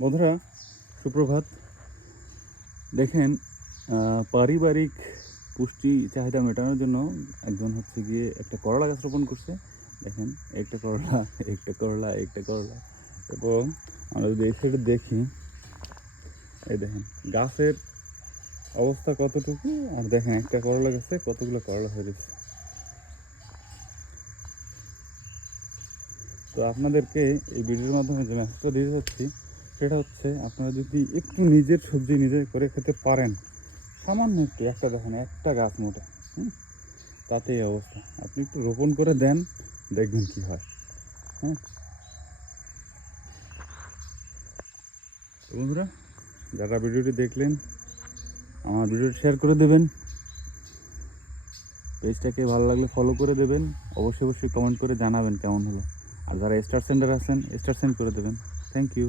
বন্ধুরা সুপ্রভাত। দেখেন, পারিবারিক পুষ্টি চাহিদা মেটানোর জন্য একজন হচ্ছে গিয়ে একটা করলা গাছ রোপণ করছে। দেখেন, একটা করলা, একটা করলা, একটা করলা। এবং আমরা যদি এই সাইডে দেখি, এই দেখেন গাছের অবস্থা কতটুকু, আর দেখেন একটা করলা গাছে কতগুলো করলা হয়েছে। তো আপনাদেরকে এই ভিডিওর মাধ্যমে যে মেসেজটা দিতে চাচ্ছি সেটা হচ্ছে, আপনারা যদি একটু নিজের সবজি নিজে করে খেতে পারেন, সামান্য একটু, একটা দেখেন একটা গাছ মোটা, তাতে এই অবস্থা। আপনি একটু রোপণ করে দেন, দেখবেন কি হয়। হ্যাঁ তো বন্ধুরা, যারা ভিডিওটি দেখলেন, আমার ভিডিওটি শেয়ার করে দেবেন, পেজটাকে ভালো লাগলে ফলো করে দেবেন, অবশ্যই অবশ্যই কমেন্ট করে জানাবেন কেমন হলো। আর যারা স্টার সেন্ডার আছেন, স্টার সেন্ড করে দেবেন। Thank you.